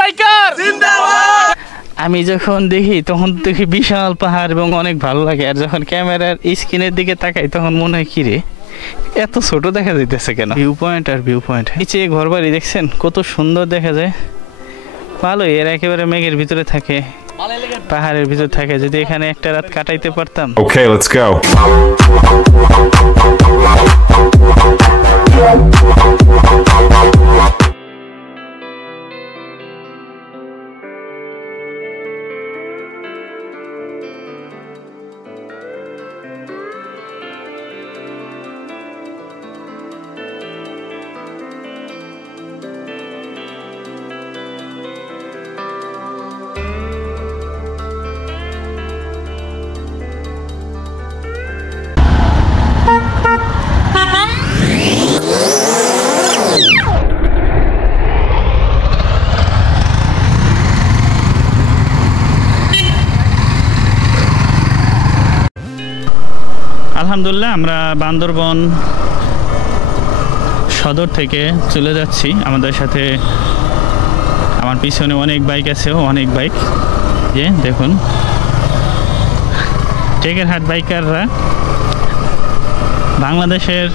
Biker জিন্দাবাদ। আমি যখন দেখি তখন দেখি বিশাল পাহাড় এবং অনেক ভালো লাগে, আর যখন ক্যামেরার স্ক্রিনের দিকে তাকাই তখন মনে হয় কি রে এত ছোট দেখা যাইতেছে কেন। ভিউ পয়েন্ট আর ভিউ পয়েন্ট, নিচে ঘর বাড়ি দেখছেন কত সুন্দর দেখা যায়। ভালো, এর একেবারে মেঘের ভিতরে থাকে, পাহাড়ের ভিতর থাকে। যদি এখানে একটা রাত কাটাইতে পারতাম। Okay, let's go. আলহামদুলিল্লাহ আমরা বান্দরবন সদর থেকে চলে যাচ্ছি। আমাদের সাথে আমার পিছনে অনেক বাইক আছে, অনেক বাইক। যে দেখুন টেকেরহাট বাইকাররা বাংলাদেশের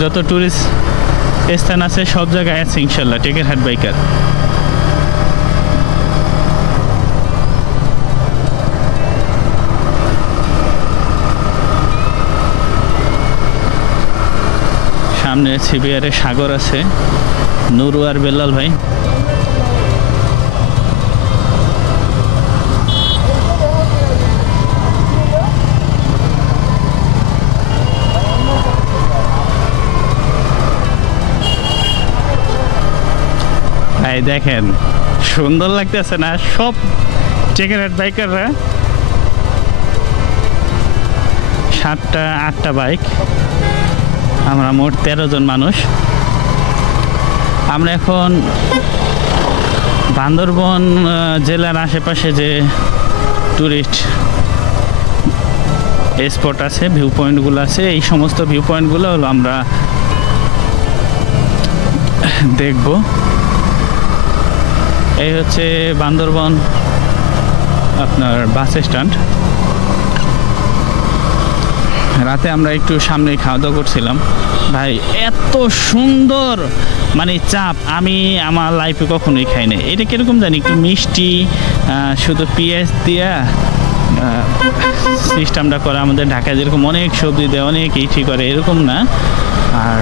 যত ট্যুরিস্ট স্থান আছে সব জায়গায় আছে ইনশাল্লাহ টেকেরহাট বাইকার। সামনে সিবিআরে সাগর আছে, নুরু আর বেলাল ভাই। ভাই দেখেন সুন্দর লাগতেছে না সব টেকেরহাট বাইকাররা? 7টা-8টা বাইক, আমরা মোট 13 জন মানুষ। আমরা এখন বান্দরবন জেলার আশেপাশে যে ট্যুরিস্ট স্পট আছে, ভিউ পয়েন্টগুলো আছে, এই সমস্ত ভিউ পয়েন্টগুলো হলো আমরা দেখব। এই হচ্ছে বান্দরবন আপনার বাস স্ট্যান্ড। রাতে আমরা একটু সামনে খাওয়া দাওয়া করছিলাম। ভাই এত সুন্দর মানে চাপ আমি আমার লাইফে কখনোই খাই না। এটা কীরকম জানি, একটু মিষ্টি, শুধু পেঁয়াজ দিয়া সিস্টেমটা করে। আমাদের ঢাকায় যেরকম অনেক সবজি দেয়, অনেক ইটি করে, এরকম না। আর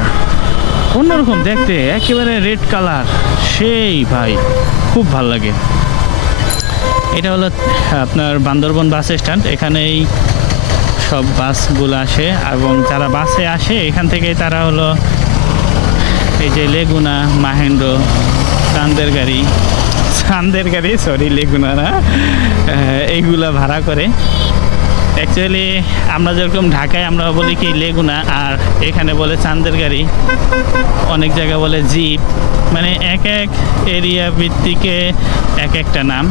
অন্যরকম দেখতে, একেবারে রেড কালার, সেই ভাই খুব ভাল লাগে। এটা হলো আপনার বান্দরবন বাস স্ট্যান্ড। এখানেই সব বাসগুলো আসে, এবং যারা বাসে আসে এখান থেকে তারা হলো এই যে লেগুনা, মাহেন্দ্র, চান্দের গাড়ি সরি লেগুনা না, এইগুলা ভাড়া করে। অ্যাকচুয়ালি আমরা যেরকম ঢাকায় আমরা বলি কি লেগুনা, আর এখানে বলে চান্দের গাড়ি, অনেক জায়গায় বলে জিপ, মানে এক এক এরিয়া ভিত্তিকে এক একটা নাম।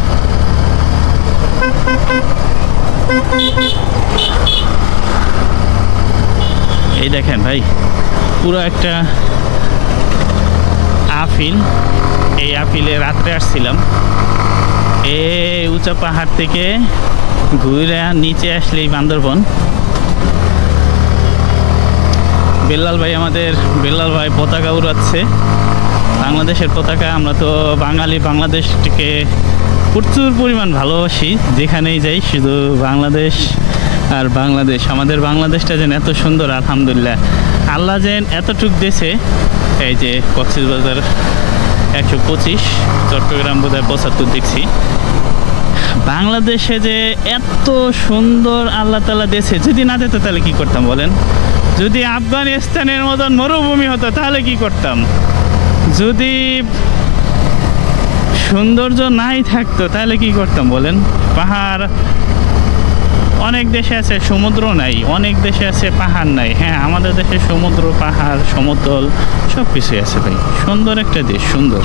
এই দেখেন ভাই পুরো একটা আফিল। এই আফিলে রাত্রে আসছিলাম, এই উঁচা পাহাড় থেকে ঘুরে নিচে আসলেই বান্দরবন। বেলাল ভাই পতাকা উড়াচ্ছে, বাংলাদেশের পতাকা। আমরা তো বাঙালি, বাংলাদেশকে প্রচুর পরিমাণ ভালোবাসি, যেখানেই যাই শুধু বাংলাদেশ আর বাংলাদেশ। আমাদের বাংলাদেশটা যেন এত সুন্দর, আলহামদুলিল্লাহ। আল্লাহ যেন এতটুক দেশে, এই যে কক্সবাজার 125, চট্টগ্রাম বোধহয় 75 দেখছি। বাংলাদেশে যে এত সুন্দর আল্লাহ তাআলা দেশে যদি না দিত তাহলে কি করতাম বলেন? যদি আফগানিস্তানের মতন মরুভূমি হতো তাহলে কি করতাম? যদি সৌন্দর্য নাই থাকতো তাহলে কি করতাম বলেন? পাহাড় অনেক দেশে আছে, সমুদ্র নাই, অনেক দেশে আছে পাহাড় নাই। হ্যাঁ, আমাদের দেশে সমুদ্র, পাহাড়, সমতল সব কিছুই আছে ভাই। সুন্দর একটা দেশ, সুন্দর।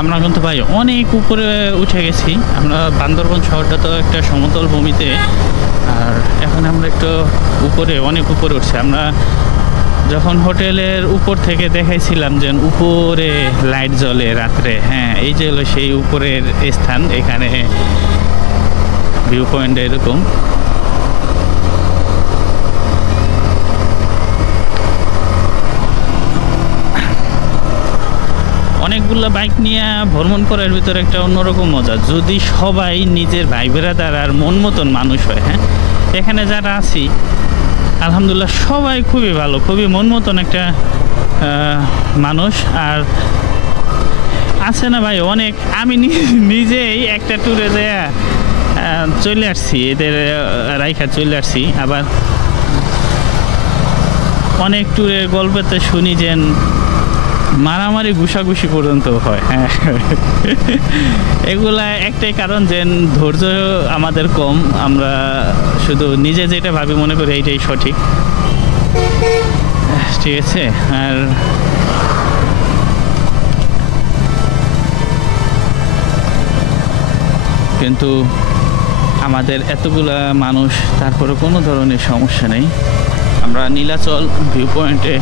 আমরা কিন্তু ভাই অনেক উপরে উঠে গেছি। আমরা বান্দরবন শহরটা তো একটা সমতল ভূমিতে, আর এখন আমরা একটু উপরে, অনেক উপরে উঠছি। আমরা যখন হোটেলের উপর থেকে দেখাইছিলাম যে উপরে লাইট জ্বলে রাত্রে, হ্যাঁ এই যে হলো সেই উপরের স্থান। এখানে ভিউ পয়েন্ট এরকম। অনেকগুলো বাইক নিয়ে ভ্রমণ করার ভিতরে একটা অন্যরকম মজা, যদি সবাই নিজের ভাই বেড়াদার আর মন মতন মানুষ হয়। হ্যাঁ, এখানে যারা আছি আলহামদুলিল্লাহ সবাই খুবই ভালো, খুবই মন মতন একটা মানুষ। আর আছে না ভাই অনেক, আমি নিজেই একটা ট্যুরে যেয়ে চলে আসছি, এদের রাইখা চলে আসছি। আবার অনেক ট্যুরের গল্পতে শুনি যে মারামারি ঘুষাঘুষি পর্যন্ত হয়। হ্যাঁ, এগুলা একটাই কারণ যে ধৈর্য আমাদের কম, আমরা শুধু নিজে যেটা ভাবি মনে করি এইটাই সঠিক। ঠিক আছে। আর কিন্তু আমাদের এতগুলা মানুষ, তারপরে কোনো ধরনের সমস্যা নেই। আমরা নীলাচল ভিউ পয়েন্টে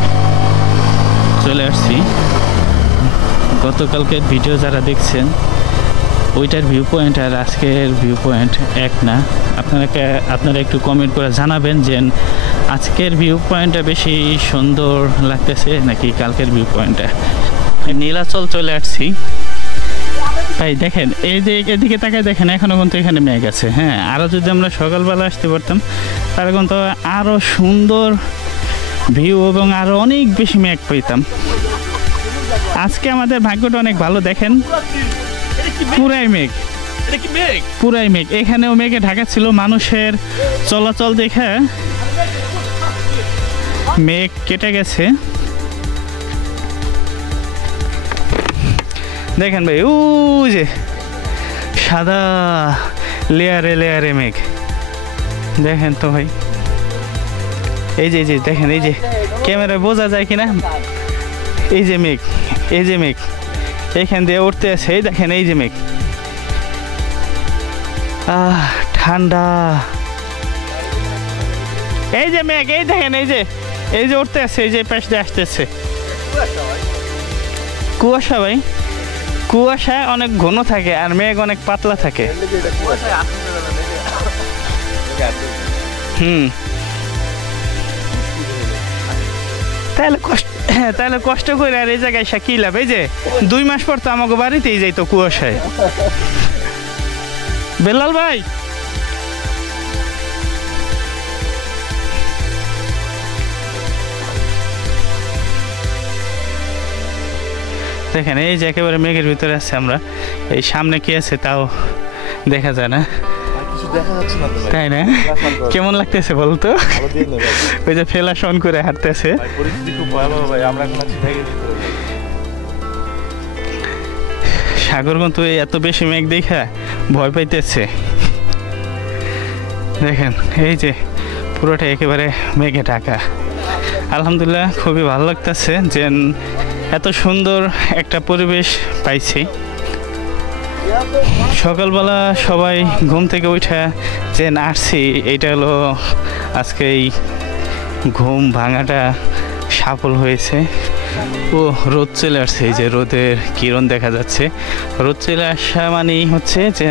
চলে আসছি। গতকালকের ভিডিও যারা দেখছেন ওইটার ভিউ পয়েন্ট আর আজকের ভিউ পয়েন্ট এক না। আপনারা একটু কমেন্ট করে জানাবেন যে আজকের ভিউ পয়েন্টটা বেশি সুন্দর লাগতেছে নাকি কালকের ভিউ পয়েন্টটা। নীলাচল চলে আসছি ভাই, দেখেন এই যে এদিকে তাকায় দেখেন এখনো কিন্তু এখানে মেঘ আছে। হ্যাঁ, আরও যদি আমরা সকালবেলা আসতে পারতাম তাহলে কিন্তু আরও সুন্দর ভিউ এবং আরো অনেক বেশি মেঘ পেতাম। আজকে আমাদের ভাগ্যটা অনেক ভালো, দেখেন পুরাই মেঘ, পুরাই মেঘ। এখানেও মেঘে ঢাকা ছিল, মানুষের চলাচল দেখে মেঘ কেটে গেছে। দেখেন ভাই ও যে সাদা লেয়ারে লেয়ারে মেঘ, দেখেন তো ভাই। এই যে দেখেন, এই যে ক্যামেরায় বোঝা যায় কিনা, এই যে মেঘ, এই যে মেঘ এখান দিয়ে উঠতে আছে। এই দেখেন এই যে মেঘ, ঠান্ডা। এই যে মেঘ, এই দেখেন এই যে উঠতে আছে, এই যে পাশ দিয়ে আসতেছে। কুয়াশা ভাই, কুয়াশা অনেক ঘন থাকে আর মেঘ অনেক পাতলা থাকে। তাহলে কষ্ট করে আর এই জায়গায় কি লাভ? এই যে 2 মাস পর তো আমাকে বাড়িতেই যাইতো কুয়াশায়। বেলাল ভাই দেখেন, এই যে একেবারে মেঘের ভিতরে আছে আমরা। এই সামনে কি আছে তাও দেখা যায় না, তাই না? কেমন লাগতেছে বলতো? ওই যে ফেলা শন করে হাঁটতেছে। সাগর কিন্তু এত বেশি মেঘ দেখা ভয় পাইতেছে। দেখেন এই যে পুরোটা একেবারে মেঘে ঢাকা। আলহামদুলিল্লাহ খুবই ভালো লাগতেছে যে এত সুন্দর একটা পরিবেশ পাইছি। সকালবেলা সবাই ঘুম থেকে উঠে যে আসছি, এইটা হলো আজকে এই ঘুম ভাঙাটা সফল হয়েছে। ও রোদ চলে আসছে, এই যে রোদের কিরণ দেখা যাচ্ছে। রোদ চলে আসা মানেই হচ্ছে যে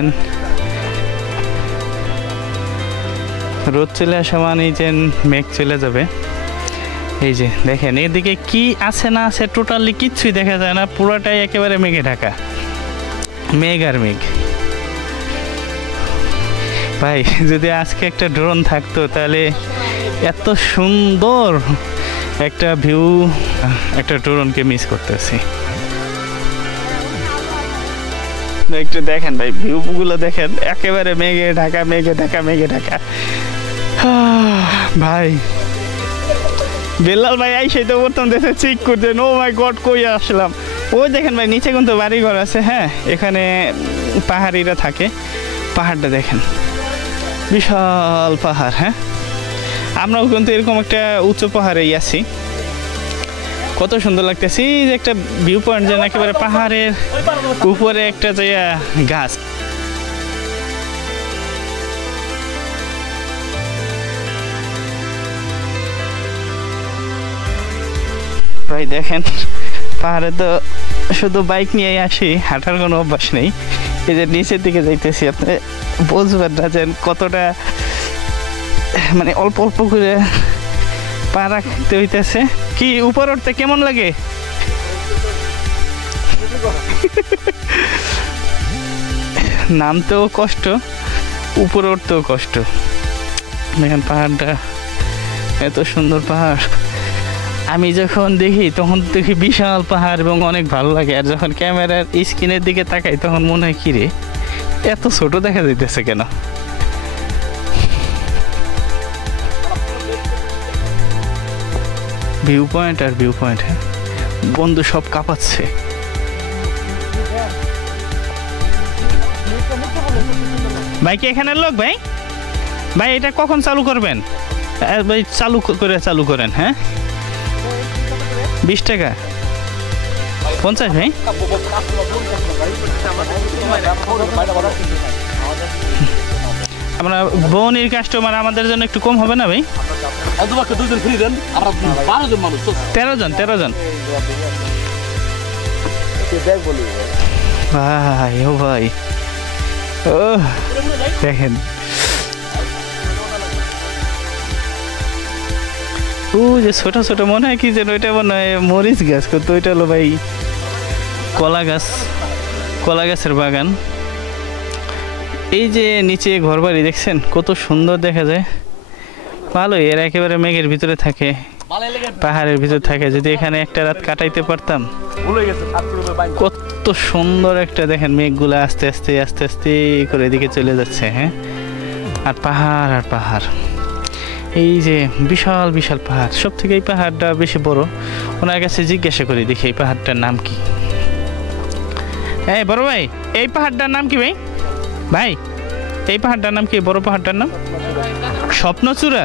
মেঘ চলে যাবে। এই যে দেখেন এদিকে কি আছে না আছে টোটালি কিচ্ছুই দেখা যায় না, পুরোটাই একেবারে মেঘে ঢাকা, মেঘ আর মেঘ। ভাই যদি আজকে একটা ড্রোন থাকতো তাহলে এত সুন্দর একটা ভিউ, একটা ড্রোনকে মিস করতেছি। একটু দেখেন ভাই ভিউগুলো দেখেন, একেবারে মেঘে ঢাকা, মেঘে ঢাকা, মেঘে ঢাকা। ভাই বেলাল ভাই আইসে তো প্রথম দেশে চেক করতেন, ও মাই গড কই আসলাম। ওই দেখেন ভাই নিচে কিন্তু বাড়িঘর আছে। হ্যাঁ, এখানে পাহাড়িরা থাকে। পাহাড়টা দেখেন, বিশাল পাহাড়। হ্যাঁ, আমরাও কিন্তু এরকম একটা উচ্চ পাহাড়েই আছি। কত সুন্দর লাগতেছে, যে একটা ভিউ পয়েন্ট যেন একেবারে পাহাড়ের উপরে একটা জায়গা গাছ। ভাই দেখেন পাহাড়ে তো শুধু বাইক নিয়ে আসি, হাঁটার কোনো অভ্যাস নেই। এই যে নিচের দিকে যাইতেছি, আপনি বুঝবেন না যে কতটা মানে অল্প অল্প করে পা রাখতে হইতেছে। কি উপর উঠতে কেমন লাগে? নামতেও কষ্ট, উপরে উঠতেও কষ্ট। দেখেন পাহাড়টা এত সুন্দর পাহাড়। আমি যখন দেখি তখন দেখি বিশাল পাহাড় এবং অনেক ভালো লাগে, আর যখন ক্যামেরার স্ক্রিনের দিকে তাকাই তখন মনে হয় কি রে এত ছোট দেখা যাইতেছে কেন। ভিউ পয়েন্ট আর ভিউ পয়েন্ট, বন্ধু সব কাঁপাচ্ছে। ভাই কি এখানের লোক? ভাই ভাই এটা কখন চালু করবেন? ভাই চালু করেন। হ্যাঁ 20 টাকা 50 ভাই। আমরা বউনির কাস্টমার, আমাদের জন্য একটু কম হবে না ভাই? 13 জন ভাই। ও ভাই ও দেখেন ও যে ছোট ছোট মনে হয় কি যেন ওইটা মনে হয় মরিচ গাছ, কিন্তু ওইটা হলো ভাই কলা গাছের বাগান। এই যে নিচে ঘরবাড়ি দেখছেন কত সুন্দর দেখা যায়। ভালোই, এরা একেবারে মেঘের ভিতরে থাকে, পাহাড়ের ভিতরে থাকে। যদি এখানে একটা রাত কাটাইতে পারতাম। কত সুন্দর একটা দেখেন, মেঘগুলো আস্তে আস্তে আস্তে আস্তে করে এদিকে চলে যাচ্ছে। হ্যাঁ আর পাহাড় আর পাহাড়, এই যে বিশাল বিশাল পাহাড়। সব থেকে এই পাহাড়টা বেশি বড়। ওনার কাছে জিজ্ঞাসা করি দেখি এই পাহাড়টার নাম কি। এই বড় ভাই, এই পাহাড়টার নাম কি ভাই? ভাই এই পাহাড়টার নাম কি? বড় পাহাড়টার নাম স্বপ্নচূড়া।